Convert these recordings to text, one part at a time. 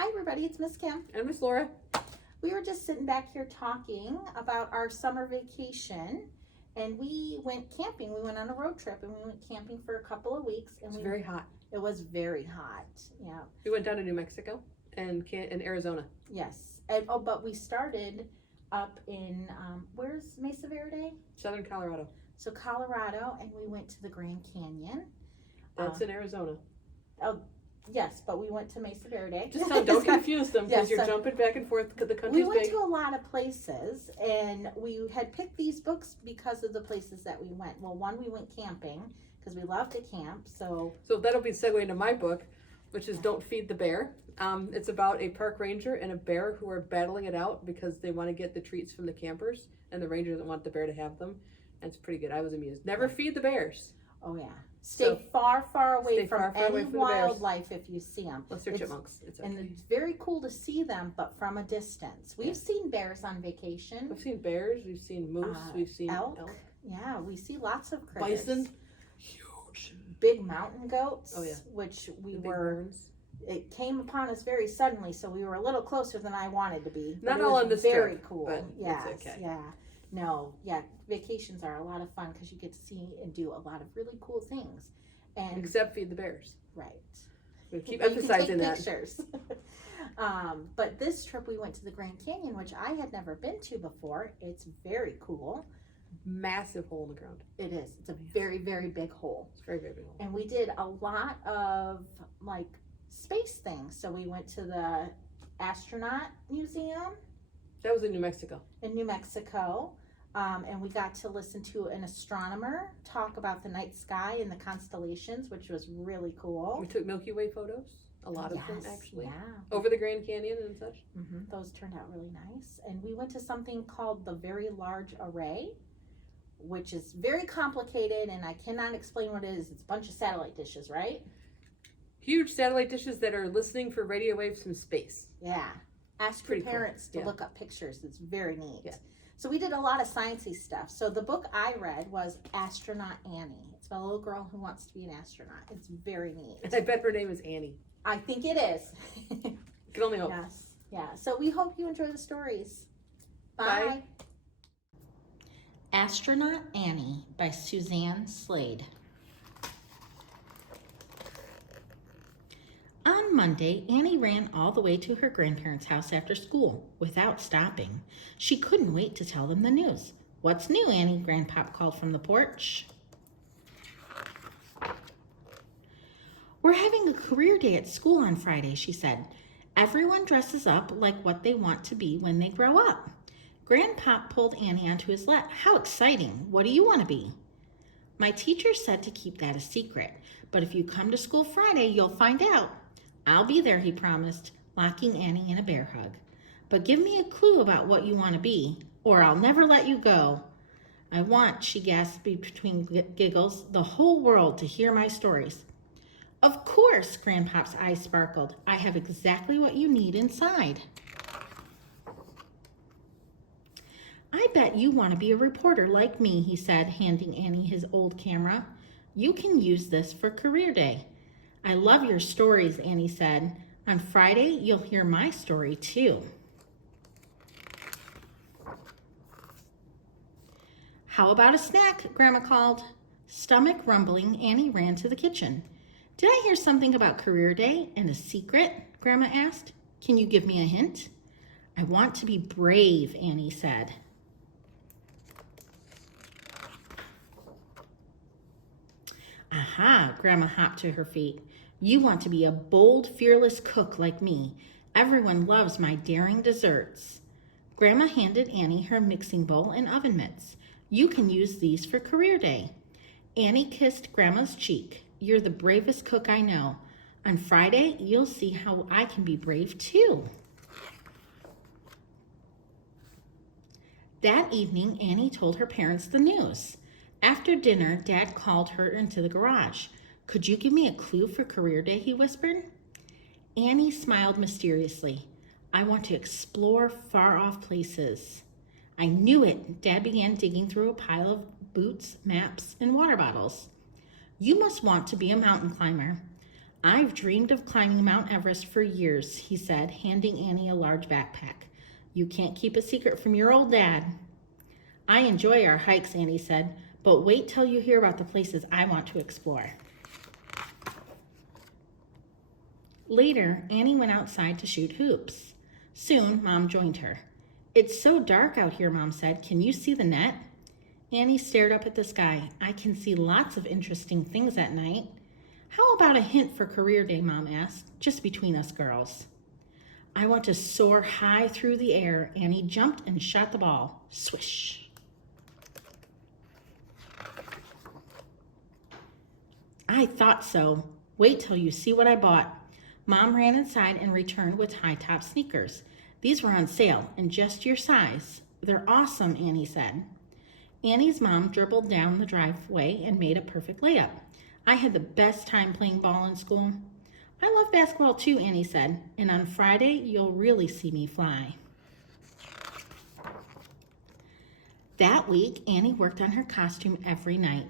Hi everybody, it's Miss Kim. And Miss Laura. We were just sitting back here talking about our summer vacation, and we went camping. We went on a road trip and we went camping for a couple of weeks. And It's very hot. It was very hot, yeah. We went down to New Mexico and Arizona. Yes, but we started up in, where's Mesa Verde? Southern Colorado. So Colorado, and we went to the Grand Canyon. That's in Arizona. Oh, yes, but we went to Mesa Verde. Just don't confuse them because Yes, you're jumping back and forth because the country's we went big. to a lot of places, and we had picked these books because of the places that we went. Well, one, we went camping because we love to camp. So that'll be segue into my book, which is Don't Feed the Bear. It's about a park ranger and a bear who are battling it out because they want to get the treats from the campers, and the ranger doesn't want the bear to have them. And it's pretty good. I was amused. Never feed the bears. Oh yeah, stay far away from any from wildlife if you see them. Unless they're chipmunks. It's okay. And it's very cool to see them, but from a distance. We've seen bears on vacation. We've seen bears. We've seen moose. We've seen elk. Yeah, we see lots of critters. Bison. Huge. Big mountain goats. Oh yeah. Which Burns. It came upon us very suddenly, so we were a little closer than I wanted to be. Not all on this trip. Very cool. But yes, it's okay. Yeah. No, yeah, vacations are a lot of fun because you get to see and do a lot of really cool things. And except feed the bears. Right. We keep emphasizing that. Pictures. But this trip we went to the Grand Canyon, which I had never been to before. It's very cool. Massive hole in the ground. It is. It's a very, very big hole. It's a very, very big hole. And we did a lot of like space things. So we went to the Astronaut Museum. That was in New Mexico. In New Mexico. And we got to listen to an astronomer talk about the night sky and the constellations, which was really cool. We took Milky Way photos. A lot of them, actually. Yeah. Over the Grand Canyon and such. Mm-hmm. Those turned out really nice. And we went to something called the Very Large Array, which is very complicated, and I cannot explain what it is. It's a bunch of satellite dishes, right? Huge satellite dishes that are listening for radio waves from space. Yeah. Ask your parents to look up pictures. It's very neat. Yeah. So we did a lot of sciencey stuff. So the book I read was Astronaut Annie. It's about a little girl who wants to be an astronaut. It's very neat. And I bet her name is Annie. I think it is. Can only hope. Yes. Yeah. So we hope you enjoy the stories. Bye. Bye. Astronaut Annie by Suzanne Slade. On Monday, Annie ran all the way to her grandparents' house after school without stopping. She couldn't wait to tell them the news. "What's new, Annie?" Grandpop called from the porch. "We're having a career day at school on Friday," she said. "Everyone dresses up like what they want to be when they grow up." Grandpop pulled Annie onto his lap. "How exciting! What do you want to be?" "My teacher said to keep that a secret, but if you come to school Friday, you'll find out." "I'll be there," he promised, locking Annie in a bear hug. "But give me a clue about what you want to be, or I'll never let you go." "I want," she gasped between giggles, "the whole world to hear my stories." "Of course," Grandpop's eyes sparkled. "I have exactly what you need inside." "I bet you want to be a reporter like me," he said, handing Annie his old camera. "You can use this for career day." "I love your stories," Annie said. "On Friday, you'll hear my story too." "How about a snack?" Grandma called. Stomach rumbling, Annie ran to the kitchen. "Did I hear something about career day and a secret?" Grandma asked. "Can you give me a hint?" "I want to be brave," Annie said. "Aha," Grandma hopped to her feet. "You want to be a bold, fearless cook like me. Everyone loves my daring desserts." Grandma handed Annie her mixing bowl and oven mitts. "You can use these for career day." Annie kissed Grandma's cheek. "You're the bravest cook I know. On Friday, you'll see how I can be brave too." That evening, Annie told her parents the news. After dinner, Dad called her into the garage. "Could you give me a clue for career day?" he whispered. Annie smiled mysteriously. "I want to explore far-off places." "I knew it." Dad began digging through a pile of boots, maps, and water bottles. "You must want to be a mountain climber." I've dreamed of climbing Mount Everest for years, he said, handing Annie a large backpack. You can't keep a secret from your old dad. I enjoy our hikes, Annie said, but wait till you hear about the places I want to explore. Later, Annie went outside to shoot hoops. Soon, Mom joined her. It's so dark out here, Mom said. Can you see the net? Annie stared up at the sky. I can see lots of interesting things at night. How about a hint for career day, Mom asked, just between us girls. I want to soar high through the air. Annie jumped and shot the ball. Swish. I thought so. Wait till you see what I bought. Mom ran inside and returned with high-top sneakers. These were on sale and just your size. They're awesome, Annie said. Annie's mom dribbled down the driveway and made a perfect layup. I had the best time playing ball in school. I love basketball too, Annie said, and on Friday you'll really see me fly. That week, Annie worked on her costume every night.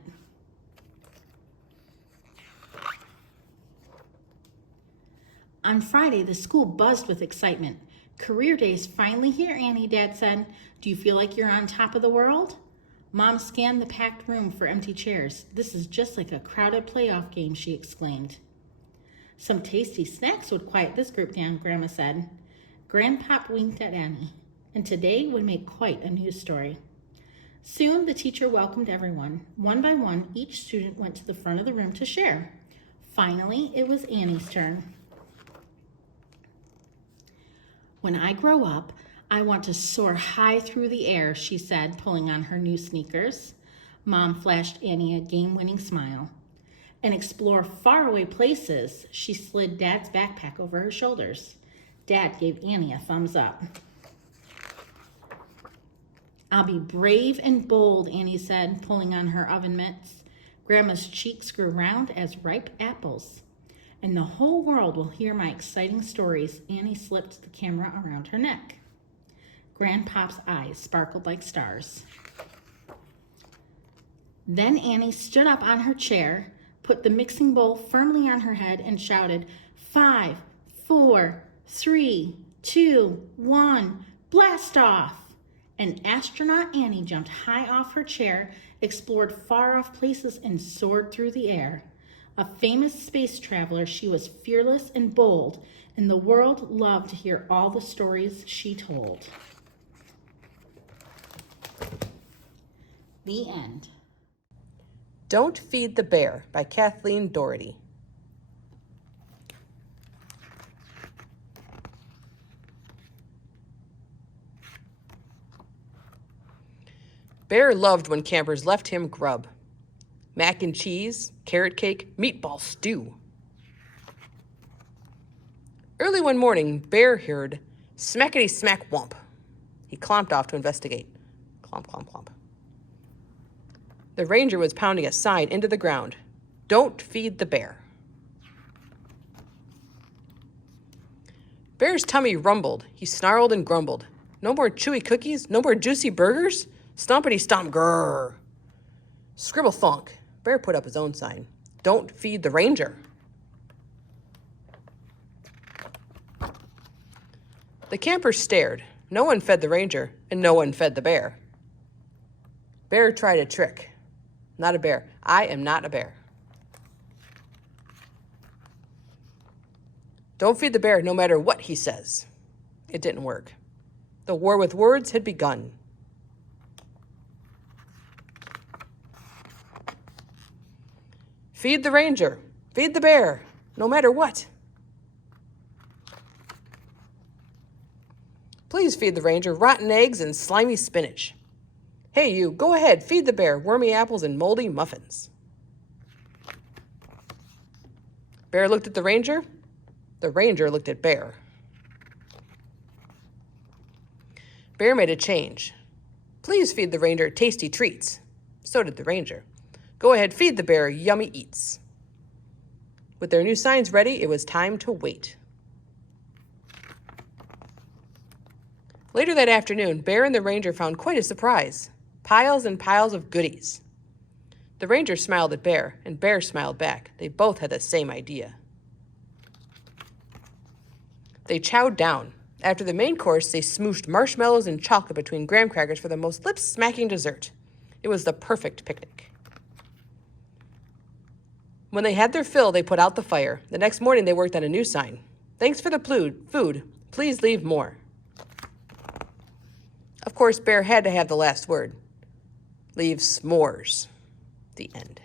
On Friday, the school buzzed with excitement. Career Day is finally here, Annie, Dad said. Do you feel like you're on top of the world? Mom scanned the packed room for empty chairs. This is just like a crowded playoff game, she exclaimed. Some tasty snacks would quiet this group down, Grandma said. Grandpop winked at Annie, and today would make quite a news story. Soon, the teacher welcomed everyone. One by one, each student went to the front of the room to share. Finally, it was Annie's turn. When I grow up, I want to soar high through the air, she said, pulling on her new sneakers. Mom flashed Annie a game-winning smile. And explore faraway places, she slid Dad's backpack over her shoulders. Dad gave Annie a thumbs up. I'll be brave and bold, Annie said, pulling on her oven mitts. Grandma's cheeks grew round as ripe apples. And the whole world will hear my exciting stories. Annie slipped the camera around her neck. Grandpop's eyes sparkled like stars. Then Annie stood up on her chair, put the mixing bowl firmly on her head, and shouted, 5, 4, 3, 2, 1, blast off! And astronaut Annie jumped high off her chair, explored far-off places, and soared through the air. A famous space traveler, she was fearless and bold, and the world loved to hear all the stories she told. The end. Don't Feed the Bear by Kathleen Doherty. Bear loved when campers left him grub. Mac and cheese, carrot cake, meatball stew. Early one morning, Bear heard smackety smack whomp. He clomped off to investigate. Clomp, clomp, clomp. The ranger was pounding a sign into the ground. Don't feed the bear. Bear's tummy rumbled. He snarled and grumbled. No more chewy cookies? No more juicy burgers? Stompity stomp grrr. Scribble thonk. Bear put up his own sign. Don't feed the ranger. The campers stared. No one fed the ranger, and no one fed the bear. Bear tried a trick. Not a bear. I am not a bear. Don't feed the bear no matter what he says. It didn't work. The war with words had begun. Feed the ranger. Feed the bear. No matter what. Please feed the ranger rotten eggs and slimy spinach. Hey, you, go ahead, feed the bear wormy apples and moldy muffins. Bear looked at the ranger. The ranger looked at Bear. Bear made a change. Please feed the ranger tasty treats. So did the ranger. Go ahead, feed the bear yummy eats. With their new signs ready, it was time to wait. Later that afternoon, Bear and the ranger found quite a surprise. Piles and piles of goodies. The ranger smiled at Bear, and Bear smiled back. They both had the same idea. They chowed down. After the main course, they smooshed marshmallows and chocolate between graham crackers for the most lip-smacking dessert. It was the perfect picnic. When they had their fill, they put out the fire. The next morning, they worked on a new sign. Thanks for the food. Please leave more. Of course, Bear had to have the last word. Leave s'mores. The end.